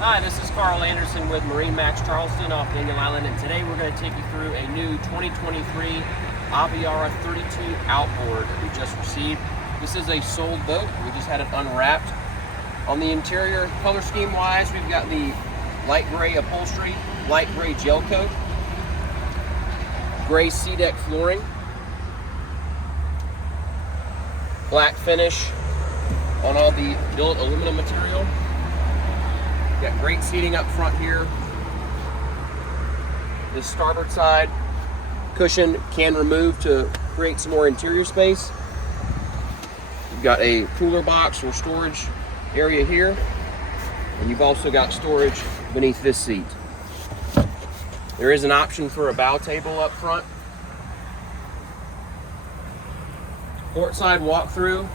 Hi, this is Carl Anderson with MarineMax Charleston off Daniel Island, and today we're going to take you through a new 2023 Aviara 32 Outboard that we just received. This is a sold boat. We just had it unwrapped. On the interior, color scheme wise, we've got the light gray upholstery, light gray gel coat, gray sea deck flooring, black finish on all the billet aluminum material. Got great seating up front here. This starboard side cushion can remove to create some more interior space. You've got a cooler box or storage area here, and you've also got storage beneath this seat. There is an option for a bow table up front. Port side walk-through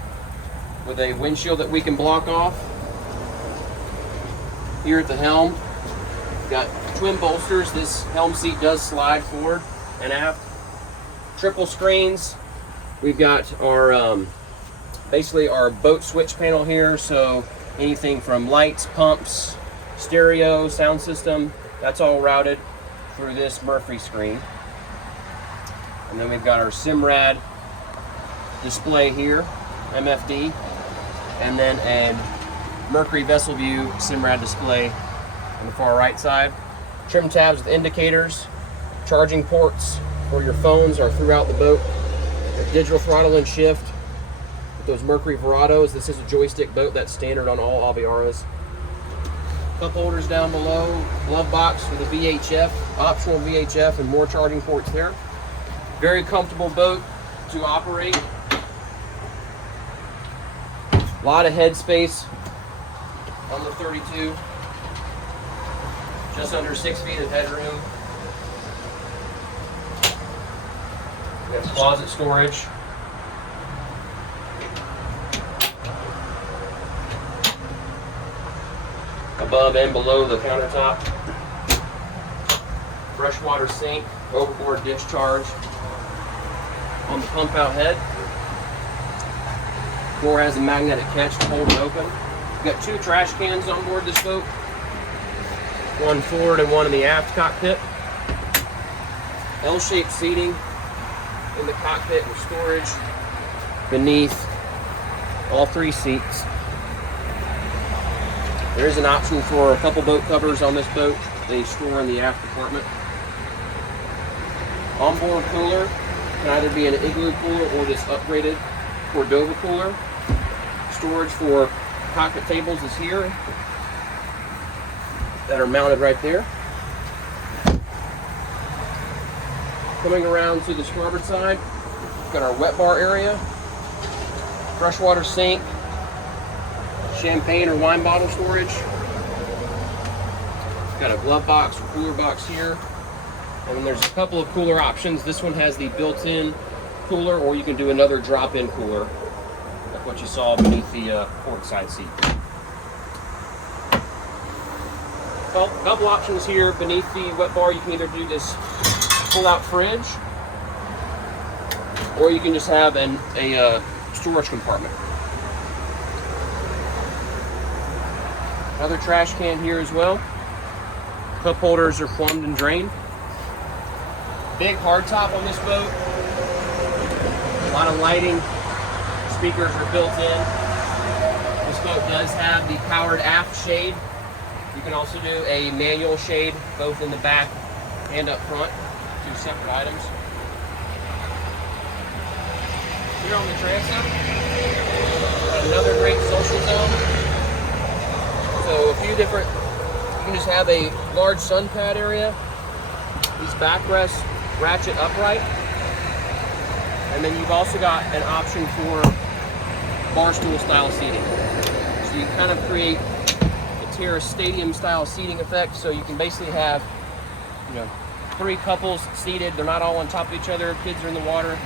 with a windshield that we can block off. Here at the helm, we've got twin bolsters. This helm seat does slide forward and aft. Triple screens. We've got our basically our boat switch panel here, so anything from lights, pumps, stereo, sound system, that's all routed through this Murphy screen. And then we've got our Simrad display here, MFD, and then a Mercury Vessel View Simrad display on the far right side. Trim tabs with indicators. Charging ports for your phones are throughout the boat. Digital throttle and shift with those Mercury Verados. This is a joystick boat that's standard on all Aviaras. Cup holders down below. Glove box with a VHF, optional VHF, and more charging ports there. Very comfortable boat to operate. A lot of head space on the 32, just under 6 feet of headroom. We have closet storage. Above and below the countertop. Freshwater sink, overboard discharge on the pump out head. Door has a magnetic catch to hold it open. We've got 2 trash cans on board this boat, one forward and one in the aft cockpit. L-shaped seating in the cockpit with storage beneath all 3 seats. There is an option for a couple boat covers on this boat. They store in the aft compartment. Onboard cooler can either be an igloo cooler or this upgraded Cordova cooler. Storage for cockpit tables is here that are mounted right there. Coming around to the starboard side, we've got our wet bar area, freshwater sink, champagne or wine bottle storage. We've got a glove box or cooler box here, and then there's a couple of cooler options. This one has the built-in cooler, or you can do another drop-in cooler, like what you saw beneath the port side seat. Well, a couple options here beneath the wet bar. You can either do this pull-out fridge, or you can just have a storage compartment. Another trash can here as well. Cup holders are plumbed and drained. Big hardtop on this boat. A lot of lighting. Speakers are built in. This boat does have the powered aft shade. You can also do a manual shade, both in the back and up front, 2 separate items. Here on the transom, another great social zone. So a few different, you can just have a large sun pad area. These backrests ratchet upright. And then you've also got an option for bar stool style seating. So you kind of create a terrace stadium style seating effect. So you can basically have, 3 couples seated. They're not all on top of each other. Kids are in the water.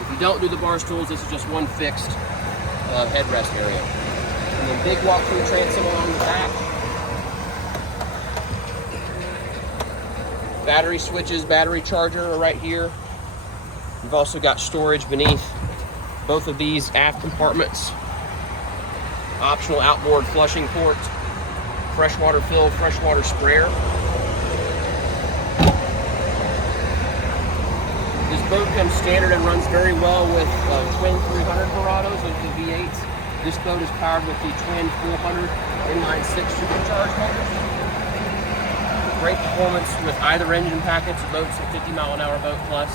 If you don't do the bar stools, this is just one fixed headrest area. And then big walk-through transom along the back. Battery switches, battery charger are right here. You've also got storage beneath both of these aft compartments. Optional outboard flushing port, freshwater fill, freshwater sprayer. This boat comes standard and runs very well with twin 300 Verados with the V8s. This boat is powered with the twin 400 inline 6 supercharged motors. Great performance with either engine package. The boat's a 50-mile-an-hour boat plus.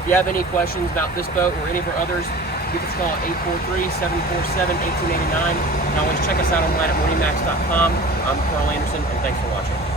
If you have any questions about this boat or any of our others, give us a call at 843-747-1889. You can always check us out online at MarineMax.com. I'm Carl Anderson, and thanks for watching.